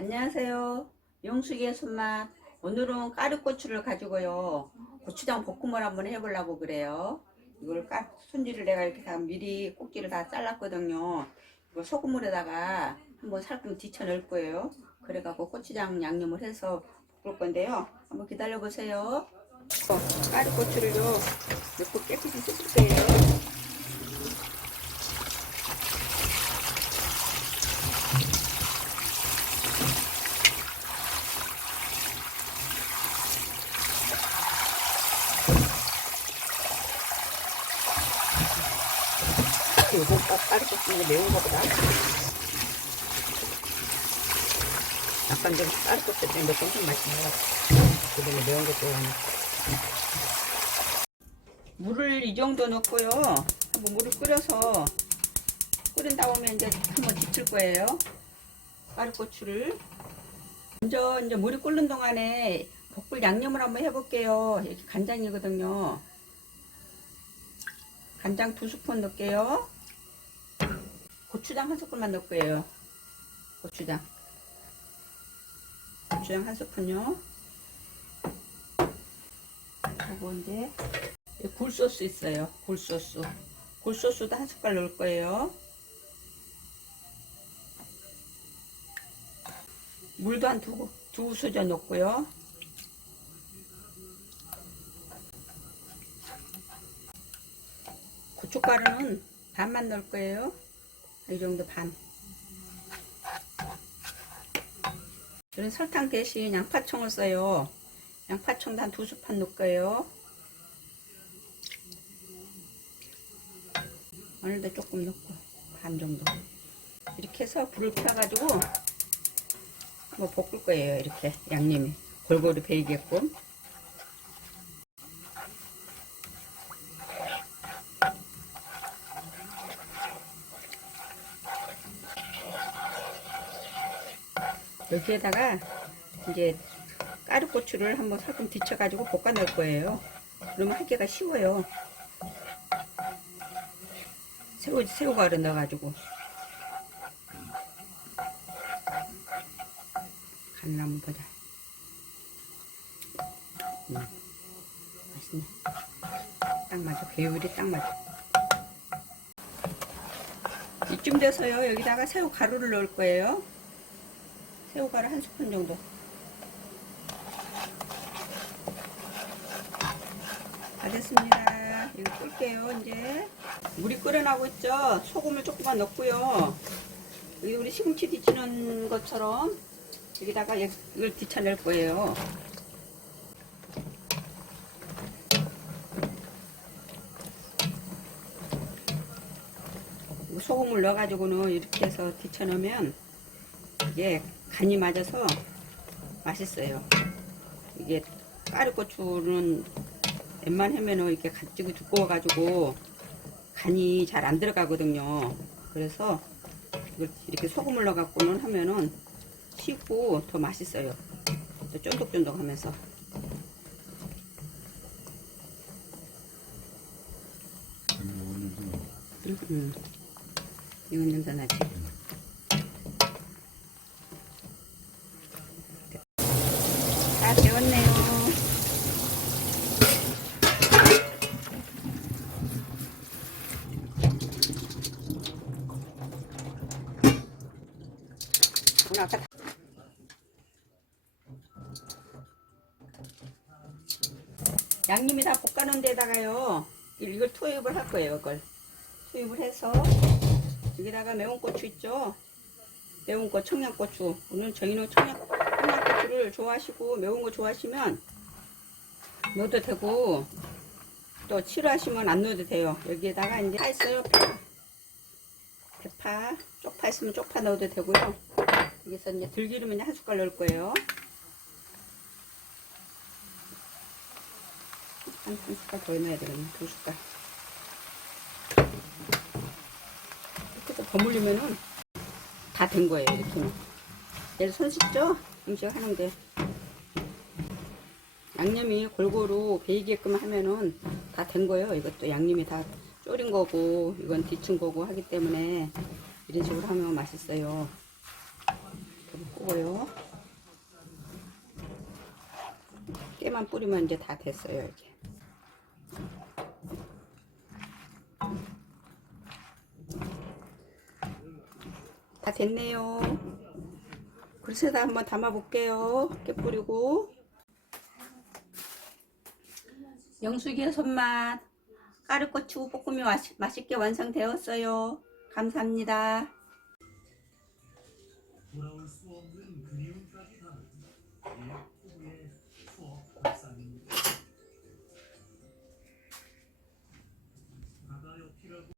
안녕하세요. 용숙이의 손맛. 오늘은 까르고추를 가지고요. 고추장 볶음을 한번 해보려고 그래요. 이걸 까, 손질을 내가 이렇게 다 미리 꼭지를 다 잘랐거든요. 이걸 소금물에다가 한번 살금 뒤쳐 넣을 거예요. 그래갖고 고추장 양념을 해서 볶을 건데요. 한번 기다려 보세요. 어, 까르고추를요. 넣고 깨끗이 씻을 거예요. 요즘 까르고추는 매운 거보다 약간 좀 까르고추 때문에 몇번 좀 맛이 나요. 그다음에 매운 거 좋아하니까. 물을 이 정도 넣고요. 한번 물을 끓여서 끓인 다음에 이제 한번 뒤칠 거예요. 까르고추를. 먼저 이제 물이 끓는 동안에 볶을 양념을 한번 해볼게요. 이게 간장이거든요. 간장 두 스푼 넣을게요. 고추장 한 스푼만 넣을 거예요. 고추장. 고추장 한 스푼요. 그리고 이제 굴소스 있어요. 굴소스. 굴소스도 한 숟갈 넣을 거예요. 물도 한 두, 두 수저 넣고요. 고춧가루는 반만 넣을 거예요. 이 정도 반. 저는 설탕 대신 양파청을 써요. 양파청도 한 두 스푼 넣을 거예요. 오늘도 조금 넣고 반 정도. 이렇게 해서 불을 켜가지고 뭐 볶을 거예요. 이렇게 양념이 골고루 배이게끔. 여기에다가 이제 까르고추를 한번 살금 뒤쳐가지고 볶아 넣을 거예요. 그러면 하기가 쉬워요. 새우, 새우가루 넣어가지고. 보자. 음, 맛있네. 딱 맞아. 배율이 딱 맞아. 이쯤 돼서요. 여기다가 새우 가루를 넣을 거예요. 새우가루 한 스푼 정도. 다 됐습니다. 이거 끓게요, 이제. 물이 끓어나고 있죠? 소금을 조금만 넣고요. 여기 우리 시금치 뒤치는 것처럼 여기다가 이걸 뒤쳐낼 거예요. 소금을 넣어가지고는 이렇게 해서 뒤쳐놓으면 이게 간이 맞아서 맛있어요. 이게 까르고추는 웬만하면은 이렇게 가지고 두꺼워가지고 간이 잘 안 들어가거든요. 그래서 이렇게 소금을 넣어갖고는 하면은 쉬고 더 맛있어요. 또 쫀득쫀득하면서. 음, 음. 이건 냄새 나지? 다 되었네요. 오늘 아까 다- 양념이 다 볶아놓은 데다가요 이걸 투입을 할 거예요 이걸 투입을 해서 여기다가 매운 고추 있죠 매운 거 청양고추 오늘 저희는 청양, 청양고추를 좋아하시고 매운 거 좋아하시면 넣어도 되고 또 싫어하시면 안 넣어도 돼요. 여기에다가 이제 파 있어요 파 대파 쪽파 있으면 쪽파 넣어도 되고요. 여기서 이제 들기름은 한 숟갈 넣을 거예요. 한, 한 숟갈 더 넣어야 되겠네 두 숟갈. 이렇게 또 버무리면은 다 된 거예요 이렇게는. 얘를 손 씻죠 음식 하는데 양념이 골고루 베이게끔 하면은 다 된 거예요. 이것도 양념이 다 졸인 거고 이건 뒤친 거고 하기 때문에 이런 식으로 하면 맛있어요. 꼬고요. 깨만 뿌리면 이제 다 됐어요. 이게. 다 됐네요. 그릇에다 한번 담아 볼게요. 깨 뿌리고 영숙이의 손맛 까르꼬치고 볶음이 맛있게 완성되었어요. 감사합니다. 돌아올 수 없는 그리움까지 담은 이 후의 추억 밥상입니다.